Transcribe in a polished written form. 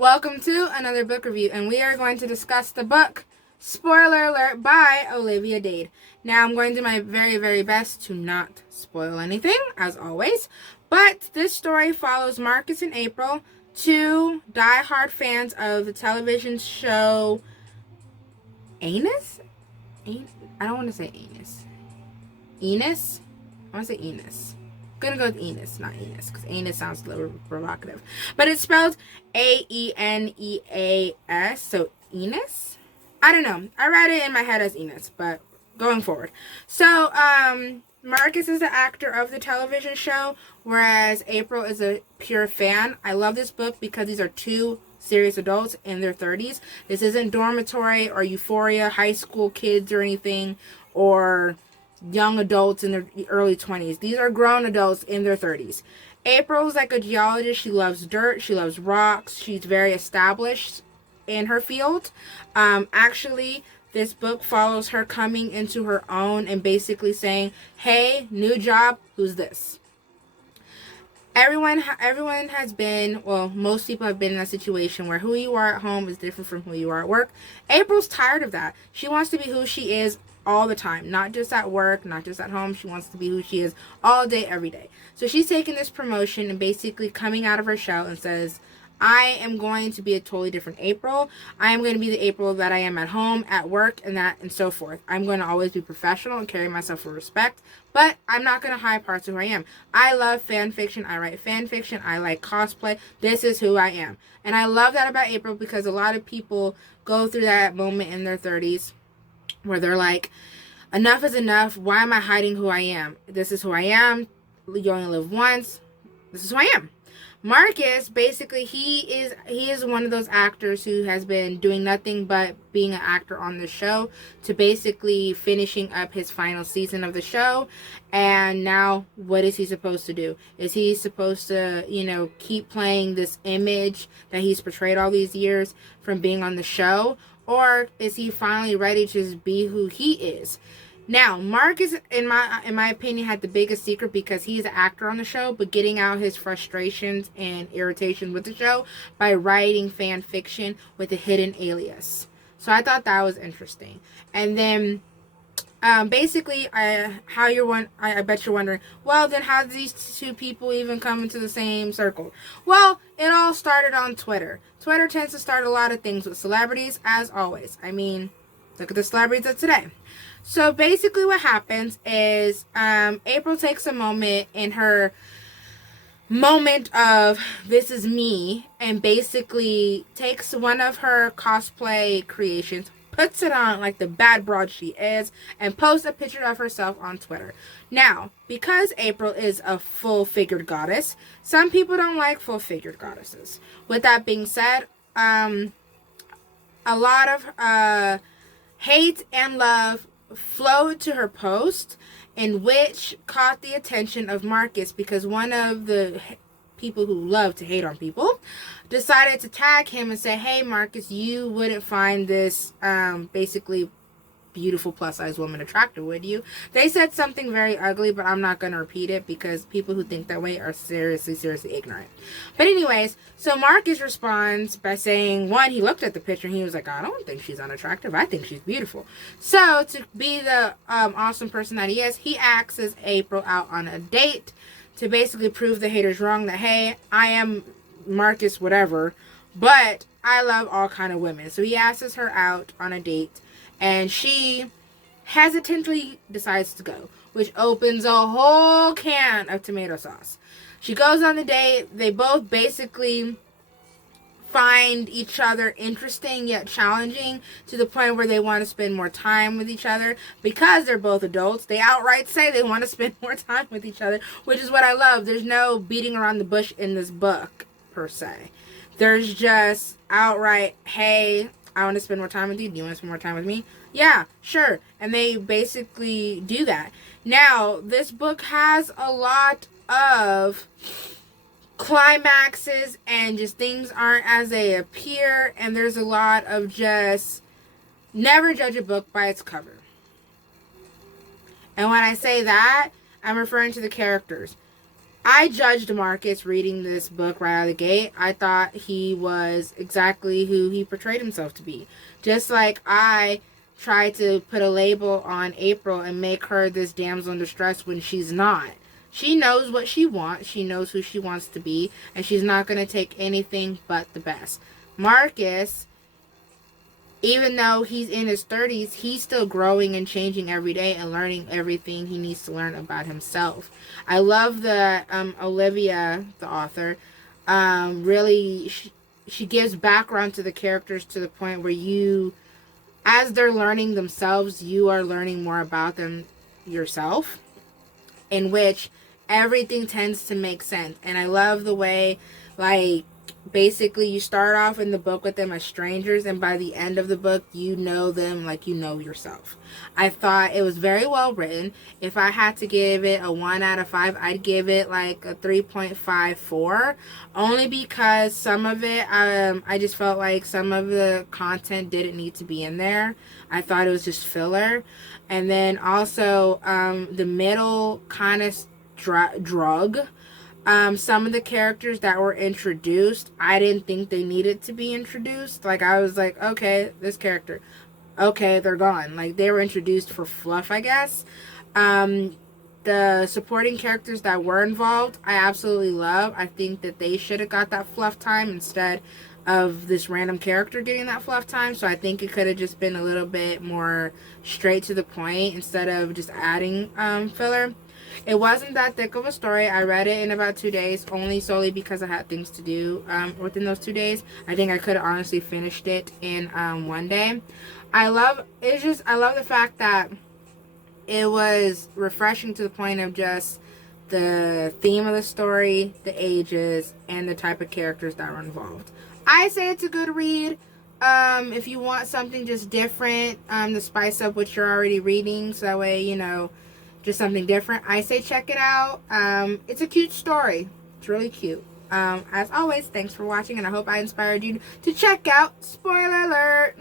Welcome to another book review, and we are going to discuss the book, spoiler alert, by Olivia Dade. Now, I'm going to do my very, very best to not spoil anything, as always, but this story follows Marcus and April, two die-hard fans of the television show Aeneas? I don't want to say Aeneas. Aeneas? I want to say Aeneas. I'm gonna go with Aeneas, not Aeneas, because Aeneas sounds a little provocative. But it's spelled Aeneas, so Aeneas? I don't know. I read it in my head as Aeneas, but going forward. So, Marcus is the actor of the television show, whereas April is a pure fan. I love this book because these are two serious adults in their 30s. This isn't dormitory or Euphoria, high school kids or anything, or young adults in their early 20s. These are grown adults in their 30s. April's like a geologist. She loves dirt. She loves rocks. She's very established in her field. Actually, this book follows her coming into her own and basically saying, hey, new job, who's this? Everyone has been, well, most people have been in a situation where who you are at home is different from who you are at work. April's tired of that. She wants to be who she is all the time, not just at work, not just at home. She wants to be who she is all day, every day. So she's taking this promotion and basically coming out of her shell and says, I am going to be a totally different April. I am going to be the April that I am at home, at work, and so forth. I'm going to always be professional and carry myself with respect, but I'm not going to hide parts of who I am. I love fan fiction. I write fan fiction. I like cosplay. This is who I am. And I love that about April because a lot of people go through that moment in their 30s where they're like, enough is enough. Why am I hiding who I am? This is who I am. You only live once. This is who I am. Marcus, basically, he is one of those actors who has been doing nothing but being an actor on the show to basically finishing up his final season of the show. And now, what is he supposed to do? Is he supposed to, keep playing this image that he's portrayed all these years from being on the show? Or is he finally ready to just be who he is? Now, Marcus, in my opinion, had the biggest secret because he's an actor on the show, but getting out his frustrations and irritations with the show by writing fan fiction with a hidden alias. So I thought that was interesting. And then, basically, I bet you're wondering, well, then how did these two people even come into the same circle? Well, it all started on Twitter. Twitter tends to start a lot of things with celebrities, as always. I mean, look at the celebrities of today. So basically what happens is April takes a moment in her moment of this is me and basically takes one of her cosplay creations, puts it on like the bad broad she is, and posts a picture of herself on Twitter. Now, because April is a full-figured goddess, some people don't like full-figured goddesses. With that being said, a lot of hate and love flowed to her post, in which caught the attention of Marcus because one of the people who love to hate on people decided to tag him and say, hey Marcus, you wouldn't find this basically beautiful plus size woman attractive, would you? They said something very ugly, but I'm not going to repeat it because people who think that way are seriously ignorant. But anyways, so Marcus responds by saying, one, he looked at the picture and he was like, I don't think she's unattractive. I think she's beautiful. So to be the awesome person that he is, he asks April out on a date to basically prove the haters wrong that, hey, I am Marcus whatever, but I love all kind of women. So he asks her out on a date. And she hesitantly decides to go, which opens a whole can of tomato sauce. She goes on the date. They both basically find each other interesting yet challenging to the point where they want to spend more time with each other. Because they're both adults, they outright say they want to spend more time with each other, which is what I love. There's no beating around the bush in this book, per se. There's just outright, hey, I want to spend more time with you. Do you want to spend more time with me? Yeah, sure. And they basically do that. Now, this book has a lot of climaxes and just things aren't as they appear. And there's a lot of just never judge a book by its cover. And when I say that, I'm referring to the characters. I judged Marcus reading this book right out of the gate. I thought he was exactly who he portrayed himself to be. Just like I tried to put a label on April and make her this damsel in distress when she's not. She knows what she wants. She knows who she wants to be. And she's not going to take anything but the best. Marcus, even though he's in his 30s, he's still growing and changing every day and learning everything he needs to learn about himself. I love the Olivia, the author, really, she gives background to the characters to the point where you, as they're learning themselves, you are learning more about them yourself, in which everything tends to make sense. And I love the way, like, basically you start off in the book with them as strangers, and by the end of the book you know them like you know yourself. I thought it was very well written. If I had to give it a 1 out of 5, I'd give it like a 3.54, only because some of it, I just felt like some of the content didn't need to be in there. I thought it was just filler. And then also the middle kind of drug. Some of the characters that were introduced, I didn't think they needed to be introduced. Like, I was like, okay, this character, okay, they're gone. Like, they were introduced for fluff, I guess. The supporting characters that were involved, I absolutely love. I think that they should have got that fluff time instead of this random character getting that fluff time. So I think it could have just been a little bit more straight to the point instead of just adding filler. It wasn't that thick of a story. I read it in about 2 days, only solely because I had things to do within those 2 days. I think I could have honestly finished it in 1 day. I love the fact that it was refreshing to the point of just the theme of the story, the ages, and the type of characters that were involved. I say it's a good read. If you want something just different to spice up what you're already reading, so that way, you know, just something different, I say check it out. It's a cute story. It's really cute. As always, thanks for watching, and I hope I inspired you to check out. Spoiler alert!